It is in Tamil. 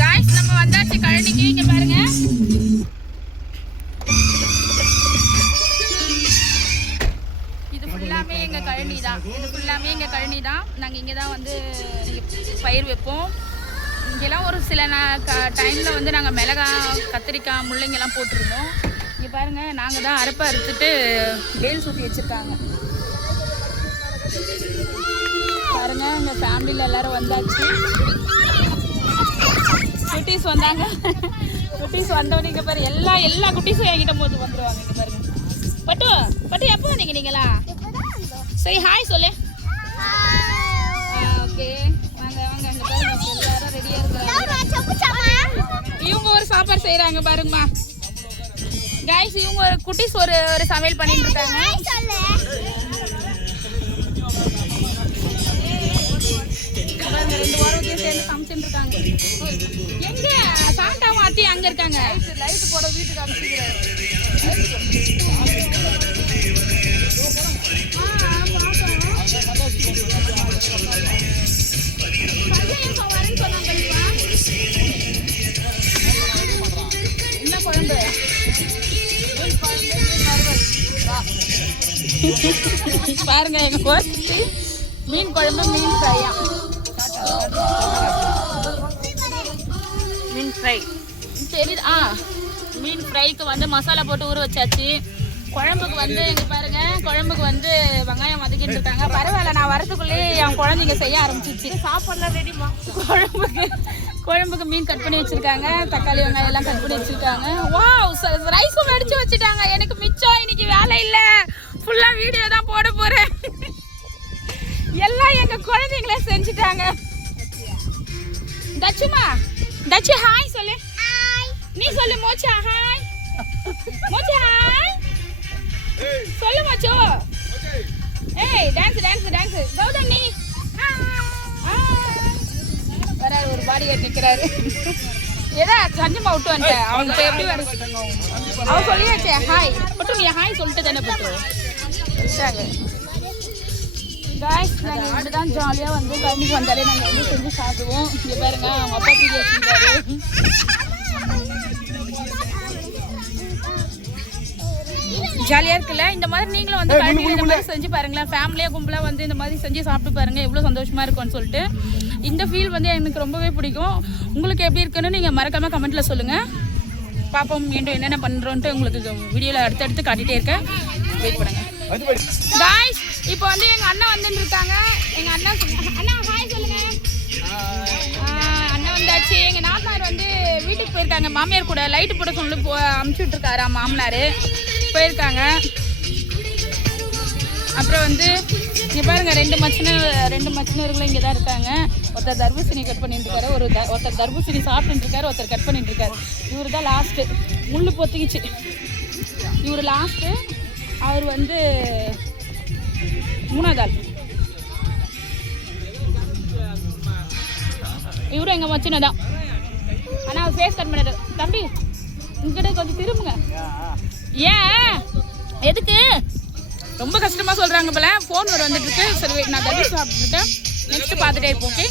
गाइस நம்ம வந்தாச்சு கழனிக்கு. இங்க பாருங்க, இது ஃபுல்லாமே எங்க கழனி தான். இது ஃபுல்லாமே எங்க கழனி தான். நாங்க இங்க தான் வந்து பயிர் வைப்போம். இங்கெல்லாம் ஒரு சில டைம்ல வந்து நாங்க மிளகாய், கத்திரிக்காய், முள்ளங்கிலாம் போட்டுருந்தோம். இங்க பாருங்க, நாங்க தான் அறுப்பை அறுத்துட்டு வேல் சுத்தி வச்சிருக்காங்க. பாருங்க, எங்க ஃபேமிலியில எல்லாரும் வந்தாச்சு. குட்டீஸ் வந்தாங்க. குட்டீஸ் வந்தவங்க இங்க பாரு, எல்லா குட்டீஸும் என்கிட்ட போது வந்துருவாங்க. இங்க பாருங்க, பட்டு பட்டு எப்போ வந்தீங்க நீங்களா? சரி ஹாய் சொல்லு. ஓகே, வாங்க வாங்க. அங்க பாருங்க, எல்லாரும் ரெடியா இருக்காங்க. இவங்க ஒரு சாப்பாடு செய்யறாங்க பாருங்கம்மா. गाइस இவங்க ஒரு குட்டீஸ் ஒரு சமையல் பண்ணிட்டு இருக்காங்க. பாருங்க, 2 வாரத்தையும் சேர்ந்து சமைச்சிட்டு இருக்காங்க. எங்க சாண்டா மாத்தி அங்க இருக்காங்க. லைட் போட வீட்டுக்கு அனுப்பிக்கிறாரு. என்ன குழம்பு? பாருங்க, எங்க கோஷ்டி மீன் குழம்பு, மீன் ஃப்ரையா. மீன் ஃப்ரை சரி. மீன் ஃப்ரைக்கு வந்து மசாலா போட்டு ஊற வச்சாச்சு. குழம்புக்கு வந்து எங்க பாருங்க, குழம்புக்கு வந்து வெங்காயம் வதக்கிட்டு இருக்காங்க. பரவாயில்ல, நான் வரதுக்குள்ளே என் குழந்தைங்க செய்ய ஆரம்பிச்சிச்சு. சாப்பாடுலாம் ரெடிமா. குழம்புக்கு மீன் கட் பண்ணி வச்சிருக்காங்க. தக்காளி, வெங்காயம் எல்லாம் கட் பண்ணி வச்சிருக்காங்க. வாவ், ரைஸும் அடிச்சு வச்சுட்டாங்க. எனக்கு மிச்சம், இன்னைக்கு வேலை இல்லை. ஃபுல்லா வீடியோ தான் போட போறேன். எல்லாம் எங்க குழந்தைங்களே செஞ்சுட்டாங்க. தச்சுமா, தச்சு ஹாய் சொல்லு. நீ சொல்லு மோச்சா ஹாய். மோச்சா ஹாய் சொல்லு மோச்சோ. ஏய் டான்ஸ் டான்ஸ் டான்ஸ். கௌதம் நீ வராரு, ஒரு பாடி கட்டி நிக்கிறாரு. ஏதா சஞ்சமா விட்டு வந்துட்டேன். அவங்க எப்படி வர அவ சொல்லியாச்சே ஹாய். பட்டு நீ ஹாய் சொல்லிட்டு தானே பட்டு சொல்லிட்டாங்க. गाइस நாங்க இப்படி தான் ஜாலியா வந்து கழனிக்கு வந்தாலே நாங்க வந்து செஞ்சு சாப்பிடுவோம். இங்க பாருங்க, அவங்க அப்பா தூக்கி வச்சிருக்காரு. ஜாலியா இருக்குல்ல? இந்த மாதிரி நீங்களும் வந்து கழனில இந்த மாதிரி செஞ்சு பாருங்களேன். ஃபேமிலியா கும்பலா வந்து இந்த மாதிரி செஞ்சு சாப்பிட்டு பாருங்க, எவ்வளவு சந்தோஷமா இருக்கும்னு சொல்லிட்டு. இந்த ஃபீல் வந்து எனக்கு ரொம்பவே பிடிக்கும். உங்களுக்கு எப்படி இருக்குன்னு நீங்க மறக்காம கமெண்ட்ல சொல்லுங்க. பாப்போம் மீண்டும் என்னென்ன பண்றோம்ட்டு உங்களுக்கு வீடியோல அடுத்தடுத்து காட்டிட்டே இருக்கேன். வெயிட் பண்ணுங்க. गाइस இப்போ வந்து எங்க அண்ணா வந்துட்டு இருக்காங்க. எங்க அண்ணா ஹாய் சொல்லுங்க. அண்ணா வந்தாச்சு. எங்க நாத்தனார் வந்து வீட்டுக்கு போயிருக்காங்க. மாமியார் கூட லைட் போட சொல்லி அமுச்சுட்டு இருக்காரு. மாமனார் போயிருக்காங்க. அப்புறம் வந்து இங்க பாருங்க, 2 மச்சினர்களும் இங்கே தான் இருக்காங்க. ஒருத்தர் தர்பூசணி கட் பண்ணிட்டு இருக்காரு, ஒருத்தர் தர்பூசணி சாப்பிட்டு இருக்காரு, ஒருத்தர் கட் பண்ணிட்டு இருக்காரு. இவரு தான் லாஸ்ட். முள்ளு பொத்திக்கிச்சு. இவரு லாஸ்ட். அவர் வந்து 3ஆவது ஆள். இவரும் எங்க மச்சின தான். ஆனா அவர் ஃபேஸ் கட் பண்ணாரு. தம்பி இங்கிட்ட கொஞ்சம் திரும்புங்க. ஏன் எதுக்கு ரொம்ப கஷ்டமா சொல்றாங்க போல. ஃபோன் வந்துட்டு இருக்கு. சரி, நான் தர்பூசணி சாப்பிட்டு இருக்கேன். நெக்ஸ்ட் பார்த்துட்டே இருப்போம். ஓகே.